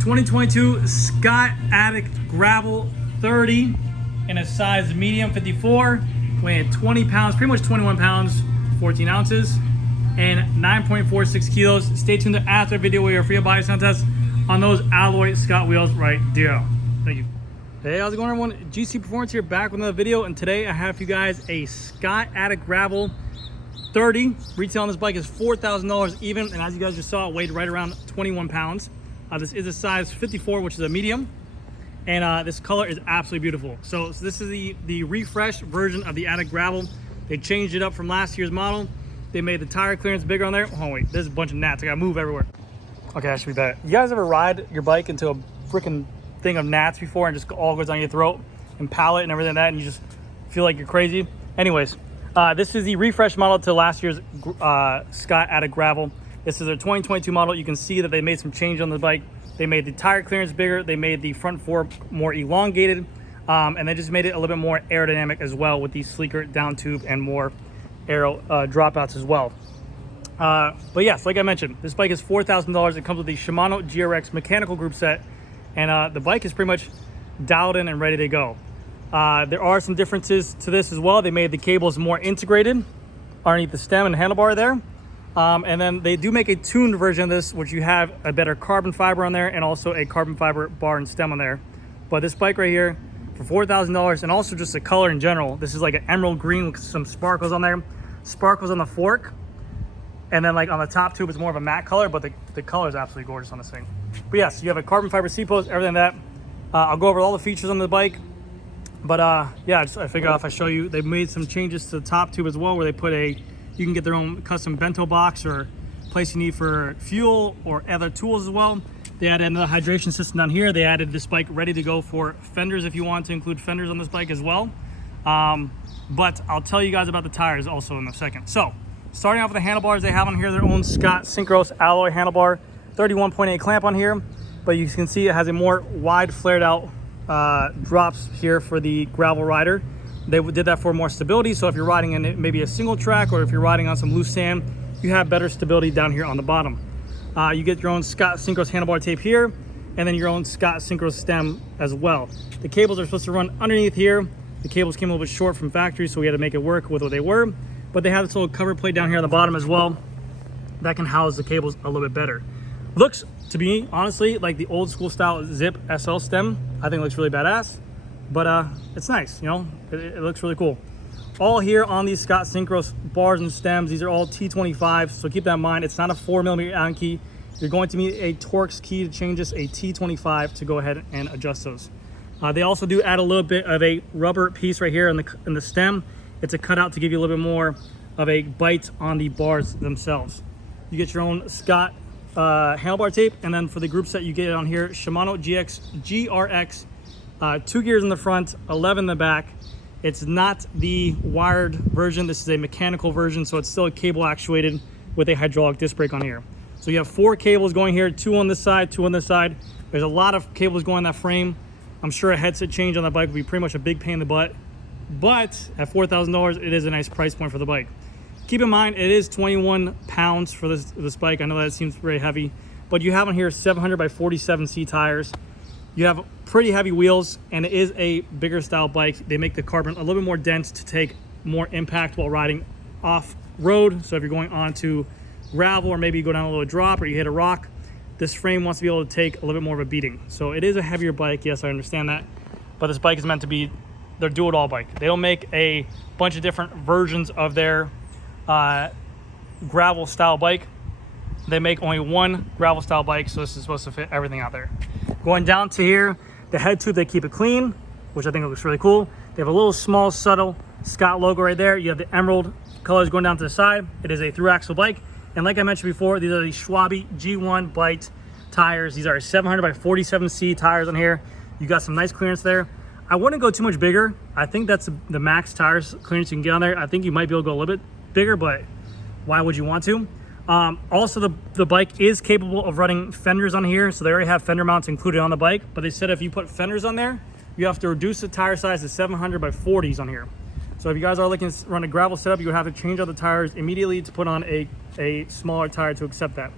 2022 Scott Addict Gravel 30 in a size medium 54, weighing 20 pounds, pretty much 21 pounds, 14 ounces, and 9.46 kilos. Stay tuned to after the video where you're free to buy a contest on those alloy Scott wheels right there. Thank you. Hey, how's it going, everyone? GC Performance here, back with another video, and today I have for you guys a Scott Addict Gravel 30. Retail on this bike is $4,000 even, and as you guys just saw, it weighed right around 21 pounds. This is a size 54, which is a medium, and this color is absolutely beautiful. So this is the refreshed version of the Addict Gravel. They changed it up from last year's model. They made the tire clearance bigger on there. Oh wait, there's a bunch of gnats. I gotta move everywhere. Okay, I should be better. You guys ever ride your bike into a freaking thing of gnats before and just all goes down your throat and palate and everything like that, and you just feel like you're crazy? Anyways, this is the refresh model to last year's Scott Addict Gravel. This is their 2022 model. You can see that they made some change on the bike. They made the tire clearance bigger. They made the front fork more elongated, and they just made it a little bit more aerodynamic as well with the sleeker down tube and more aero dropouts as well. But yes, like I mentioned, this bike is $4,000. It comes with the Shimano GRX mechanical group set, and the bike is pretty much dialed in and ready to go. There are some differences to this as well. They made the cables more integrated underneath the stem and handlebar there. And then they do make a tuned version of this, which you have a better carbon fiber on there and also a carbon fiber bar and stem on there. But this bike right here for $4,000, and also just the color in general, this is like an emerald green with some sparkles on there. Sparkles on the fork, and then like on the top tube it's more of a matte color, but the color is absolutely gorgeous on this thing. But yes, you have a carbon fiber seat post, everything like that. I'll go over all the features on the bike, but yeah, I figured if I show you, they made some changes to the top tube as well, where they put you can get their own custom bento box or place you need for fuel or other tools as well. They added another hydration system down here. They added this bike ready to go for fenders if you want to include fenders on this bike as well. But I'll tell you guys about the tires also in a second. So starting off with the handlebars, they have on here their own Scott Synchros alloy handlebar, 31.8 clamp on here, but you can see it has a more wide flared out drops here for the gravel rider. They did that for more stability, so if you're riding in maybe a single track or if you're riding on some loose sand, you have better stability down here on the bottom. You get your own Scott Synchros handlebar tape here, and then your own Scott Synchros stem as well. The cables are supposed to run underneath here. The cables came a little bit short from factory, so we had to make it work with what they were, but they have this little cover plate down here on the bottom as well that can house the cables a little bit better. Looks, to me, honestly, like the old school style Zip SL stem. I think it looks really badass. But it's nice, you know, it looks really cool. All here on these Scott Synchros bars and stems, these are all T25, so keep that in mind. It's not a 4mm Allen key. You're going to need a Torx key to change this, a T25 to go ahead and adjust those. They also do add a little bit of a rubber piece right here in the stem. It's a cutout to give you a little bit more of a bite on the bars themselves. You get your own Scott handlebar tape, and then for the group set you get it on here, Shimano GRX. 2 gears in the front, 11 in the back. It's not the wired version. This is a mechanical version, so it's still a cable actuated with a hydraulic disc brake on here. So you have 4 cables going here, 2 on this side, 2 on this side. There's a lot of cables going in that frame. I'm sure a headset change on that bike would be pretty much a big pain in the butt, but at $4,000, it is a nice price point for the bike. Keep in mind, it is 21 pounds for this bike. I know that seems very heavy, but you have on here 700 by 47C tires. You have pretty heavy wheels, and it is a bigger style bike. They make the carbon a little bit more dense to take more impact while riding off road. So if you're going onto gravel, or maybe you go down a little drop or you hit a rock, this frame wants to be able to take a little bit more of a beating. So it is a heavier bike, yes, I understand that, but this bike is meant to be their do-it-all bike. They don't make a bunch of different versions of their gravel style bike. They make only one gravel style bike, so this is supposed to fit everything out there. Going down to here, the head tube, they keep it clean, which I think looks really cool. They have a little small subtle Scott logo right there. You have the emerald colors going down to the side. It is a through axle bike, and like I mentioned before, these are the Schwalbe G1 Bite tires. These are 700 by 47C tires on here. You got some nice clearance there. I wouldn't go too much bigger. I think that's the max tires clearance you can get on there. I think you might be able to go a little bit bigger, but why would you want to? Also, the bike is capable of running fenders on here, so they already have fender mounts included on the bike, but they said if you put fenders on there, you have to reduce the tire size to 700 by 40s on here. So if you guys are looking to run a gravel setup, you would have to change out the tires immediately to put on a smaller tire to accept that.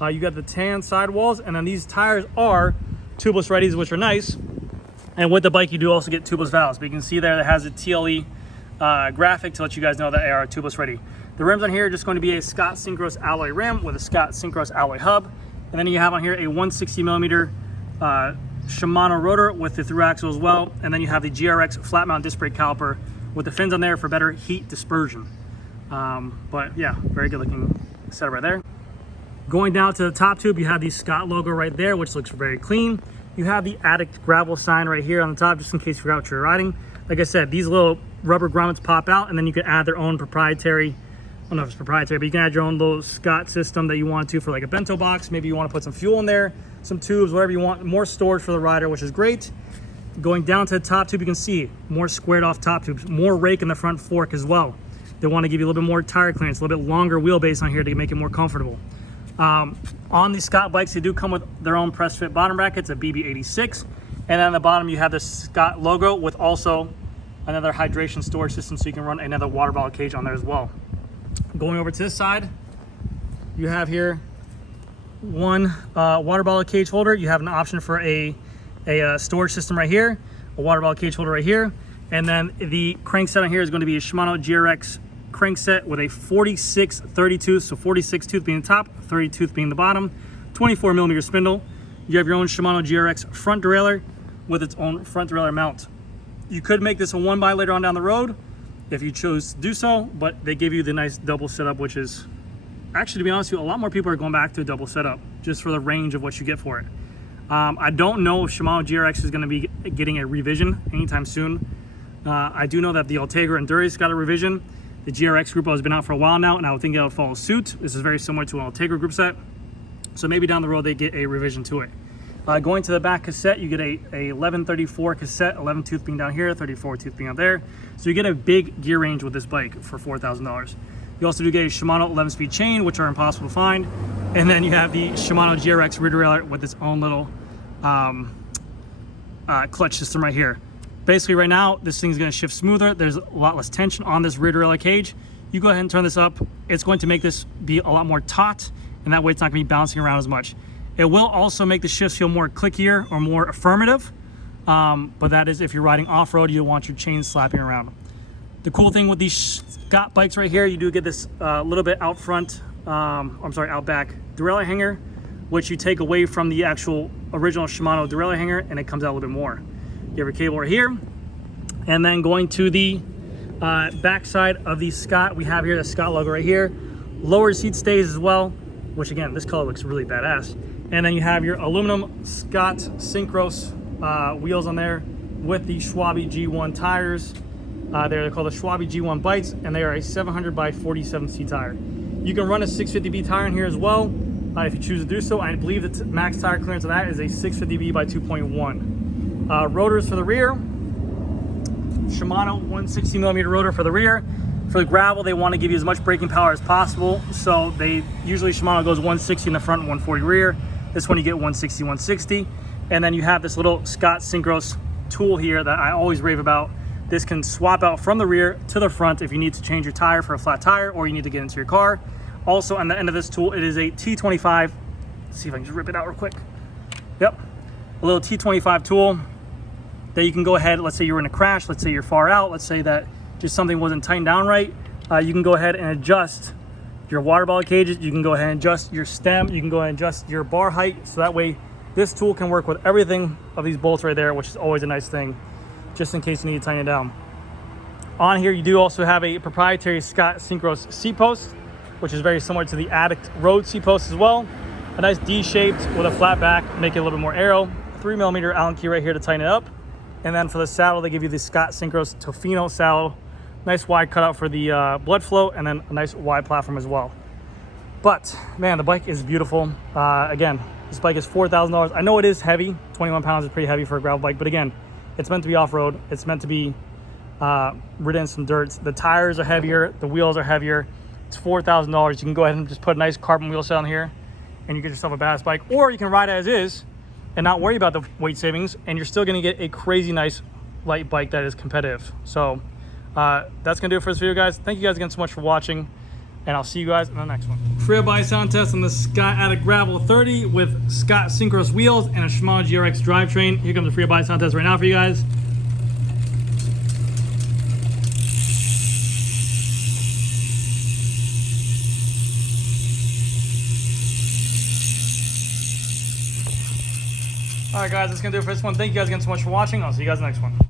You got the tan sidewalls, and then these tires are tubeless readies, which are nice. And with the bike, you do also get tubeless valves. But you can see there that has a TLE graphic to let you guys know that they are tubeless ready. The rims on here are just going to be a Scott Synchros alloy rim with a Scott Synchros alloy hub. And then you have on here a 160 millimeter Shimano rotor with the through axle as well. And then you have the GRX flat mount disc brake caliper with the fins on there for better heat dispersion. But yeah, very good looking setup right there. Going down to the top tube, you have the Scott logo right there, which looks very clean. You have the Addict gravel sign right here on the top, just in case you forgot what you're riding. Like I said, these little rubber grommets pop out, and then you can add their own proprietary, I don't know if it's proprietary, but you can add your own little Scott system that you want to for like a bento box. Maybe you want to put some fuel in there, some tubes, whatever you want. More storage for the rider, which is great. Going down to the top tube, you can see more squared off top tubes, more rake in the front fork as well. They want to give you a little bit more tire clearance, a little bit longer wheelbase on here to make it more comfortable. On these Scott bikes, they do come with their own press fit bottom brackets, a BB86, and then on the bottom you have the Scott logo with also another hydration storage system, so you can run another water bottle cage on there as well. Going over to this side, you have here one water bottle cage holder. You have an option for a storage system right here, a water bottle cage holder right here, and then the crankset on here is going to be a Shimano GRX crankset with a 46/30 tooth, so 46 tooth being the top, 30 tooth being the bottom, 24 millimeter spindle. You have your own Shimano GRX front derailleur with its own front derailleur mount. You could make this a 1x later on down the road if you chose to do so, but they give you the nice double setup, which is actually, to be honest with you, a lot more people are going back to a double setup just for the range of what you get for it. I don't know if Shimano GRX is going to be getting a revision anytime soon. I do know that the Ultegra Endurance got a revision. The GRX group has been out for a while now, and I would think it'll follow suit. This is very similar to an Ultegra group set. So maybe down the road they get a revision to it. Going to the back cassette, you get a 1134 cassette, 11 tooth being down here, 34 tooth being up there. So you get a big gear range with this bike for $4,000. You also do get a Shimano 11-speed chain, which are impossible to find. And then you have the Shimano GRX rear derailleur with its own little clutch system right here. Basically right now, this thing is going to shift smoother. There's a lot less tension on this rear derailleur cage. You go ahead and turn this up. It's going to make this be a lot more taut, and that way it's not going to be bouncing around as much. It will also make the shifts feel more clickier or more affirmative, but that is if you're riding off-road, you don't want your chains slapping around. The cool thing with these Scott bikes right here, you do get this little bit out front, out back derailleur hanger, which you take away from the actual original Shimano derailleur hanger, and it comes out a little bit more. You have your cable right here, and then going to the back side of the Scott, we have here the Scott logo right here. Lower seat stays as well, which again, this color looks really badass. And then you have your aluminum Scott Synchros wheels on there with the Schwalbe G1 tires. They're called the Schwalbe G1 Bites, and they are a 700 by 47C tire. You can run a 650B tire in here as well if you choose to do so. I believe the max tire clearance of that is a 650B by 2.1. Rotors for the rear, Shimano 160 millimeter rotor for the rear. For the gravel, they want to give you as much braking power as possible, so usually Shimano goes 160 in the front, 140 rear. This one you get 160, 160. And then you have this little Scott Synchros tool here that I always rave about. This can swap out from the rear to the front if you need to change your tire for a flat tire or you need to get into your car. Also, on the end of this tool, it is a T25. Let's see if I can just rip it out real quick. Yep, a little T25 tool that you can go ahead, let's say you're in a crash, let's say you're far out, let's say that just something wasn't tightened down right, you can go ahead and adjust your water bottle cages, you can go ahead and adjust your stem, you can go ahead and adjust your bar height, so that way this tool can work with everything of these bolts right there, which is always a nice thing, just in case you need to tighten it down. On here, you do also have a proprietary Scott Synchros seat post, which is very similar to the Addict road seat post as well. A nice D-shaped with a flat back, make it a little bit more aero. 3 millimeter Allen key right here to tighten it up. And then for the saddle, they give you the Scott Synchros Tofino saddle. Nice wide cutout for the blood flow, and then a nice wide platform as well. But man, the bike is beautiful. Again, this bike is $4,000. I know it is heavy. 21 pounds is pretty heavy for a gravel bike, but again, it's meant to be off-road. It's meant to be ridden in some dirt. The tires are heavier. The wheels are heavier. It's $4,000. You can go ahead and just put a nice carbon wheel set on here, and you get yourself a badass bike. Or you can ride it as is and not worry about the weight savings, and you're still going to get a crazy nice light bike that is competitive. So that's going to do it for this video, guys. Thank you guys again so much for watching. and I'll see you guys in the next one. Free buy sound test on the Scott Addict Gravel 30 with Scott synchronous wheels and a Shimano GRX drivetrain. Here comes the free buy sound test right now for you guys. All right, guys, that's gonna do it for this one. Thank you guys again so much for watching. I'll see you guys next one.